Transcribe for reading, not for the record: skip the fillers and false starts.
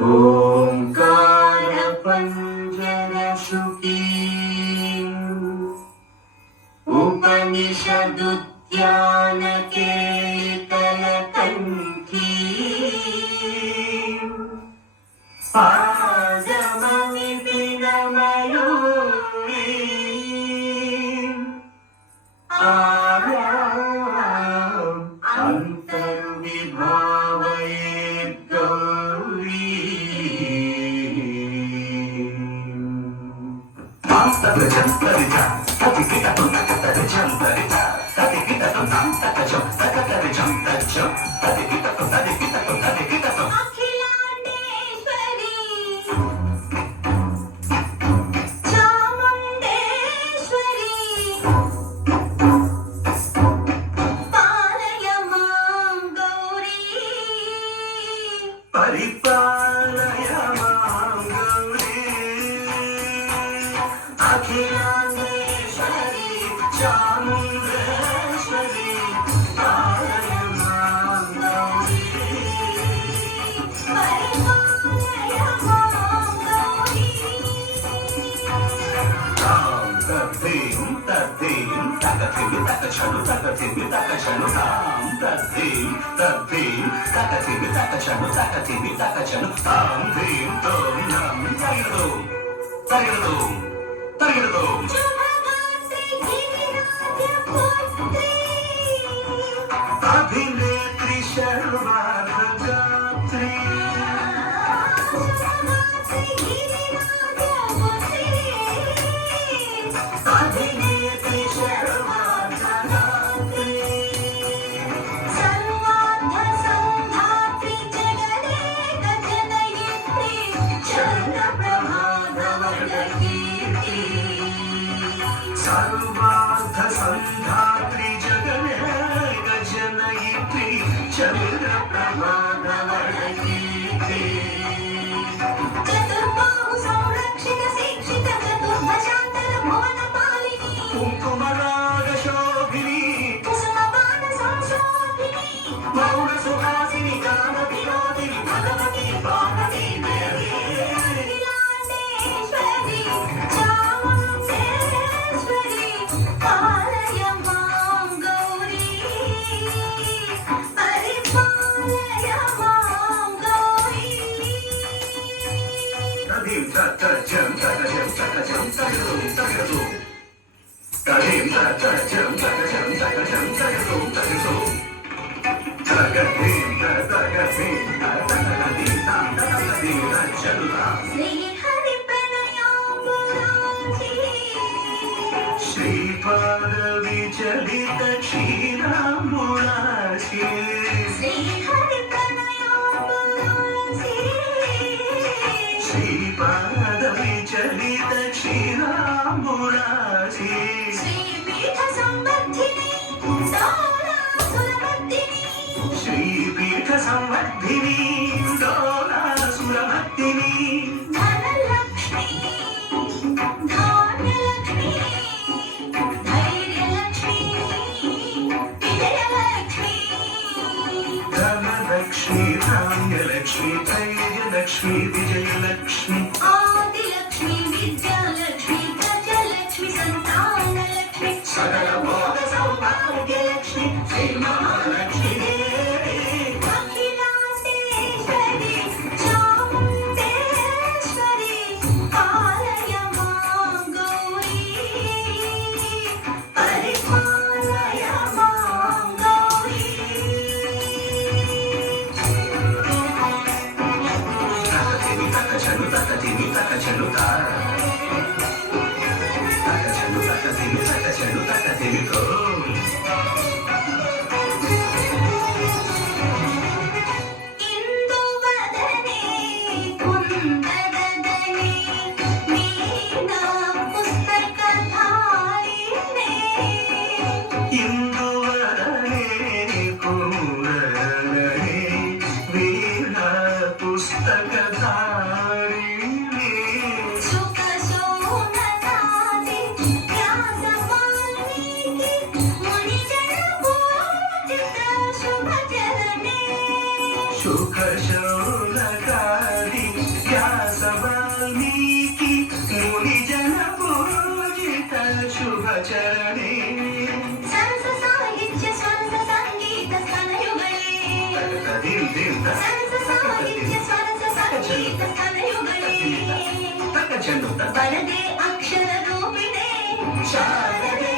ఓంకార పంజర శుకి ఉపనిషదుద్యాన కేతన కంఠీ పాదమని పినమయూరీ అంతర్విభావయేత్ గౌరీ పరిపాలయ మాం గౌరీ అఖిలాండేశ్వరి చాముండేశ్వరి పాలయ మాం గౌరీ పరిపాలయ మాం గౌరీ తాం తద్ధీం తద్ధీం తకథిమి తకచను తకథిమి తకచను తాం తద్ధీం తద్ధీం తకథిమి తకచను తకథిమి తకచను తాం ధీం తోం నం తగిరదు తగిరదు తగిరదు అభినేత్రి శర్వార్ధగాత్రి అభినేత్రి శర్వార్ధగాత్రి సర్వార్ధ సంధాత్రి జగదేక జనయిత్రి చరణ ప్రభాధవళ కీర్తి సర్వార్థ సంధాత్రి జగదేక జనయిత్రి చంద్ర ప్రభాధవళ కీర్తి చతుర్బాహు సంరక్షిత శిక్షిత చతుర్భుజాంతర భువన పాలిని కుంకుమరాగ శోభిని కుసుమపాన సంశోభిని మౌన సుహాసిని గాన వినోదిని భగవతి పార్వతీ దేవి అఖిలాండేశ్వరి చాముండేశ్వరి పాలయ మాం గౌరీ పరిపాలయ మాం గౌరీ తదీం తచ్చం తకజం తకజం తగదు తగదు తదీం తచ్చం తకజం తకజం తగదు తగదు తగదీం తగదీం తగదీం తగదీం తచ్చలుదా శ్రీహరి ప్రణయాంబురాధి శ్రీపాద విచలిత క్షీరాంబురాశి శ్రీహరి ప్రణయాంబురాధి శ్రీపాద విచలిత క్షీరాంబురాశి శ్రీపీఠ సంవర్ధిని దౌరాసురవర్ధిని శ్రీపీఠ సంవర్ధిని డోలాసురభక్తిని ధనలక్ష్మి ధాన్యలక్ష్మి ధైర్యలక్ష్మి విజయలక్ష్మి ధనలక్ష్మి ధాన్యలక్ష్మి ధైర్యలక్ష్మి విజయలక్ష్మి ఆదిలక్ష్మి విద్యాలక్ష్మి గజలక్ష్మి సంతానలక్ష్మి సకల భోగ సౌభాగ్యలక్ష్మి శ్రీ మహాలక్ష్మి దేవి అఖిలాండేశ్వరి చాముండేశ్వరి పాలయ మాం గౌరీ పరిపాలయ మాం గౌరీ తకతిని తకచను తకతిని తకచను తకచను తకతిని తకచను తకతిని తో ఇందువదనే కుందగగనే మీనా పుస్తకధారిణే ఇందువలనే కుందలనే వీణా పుస్తకధారిణి సుఖ శోభనాది వ్యాస వాల్మీకి ముని జన పూజిత శుభ చరణే సుఖ శౌనకాది ಸರಸ ಸಾಹಿತ್ಯ ಸ್ವರಸ ಸಂಗೀತ ಸ್ತನಯುಗಳೇ ತಕ್ಕ ಚೆಂಡು ಬರದೆ ಅಕ್ಷರ ರೂಪಿಣೆ ಶಾರದೆ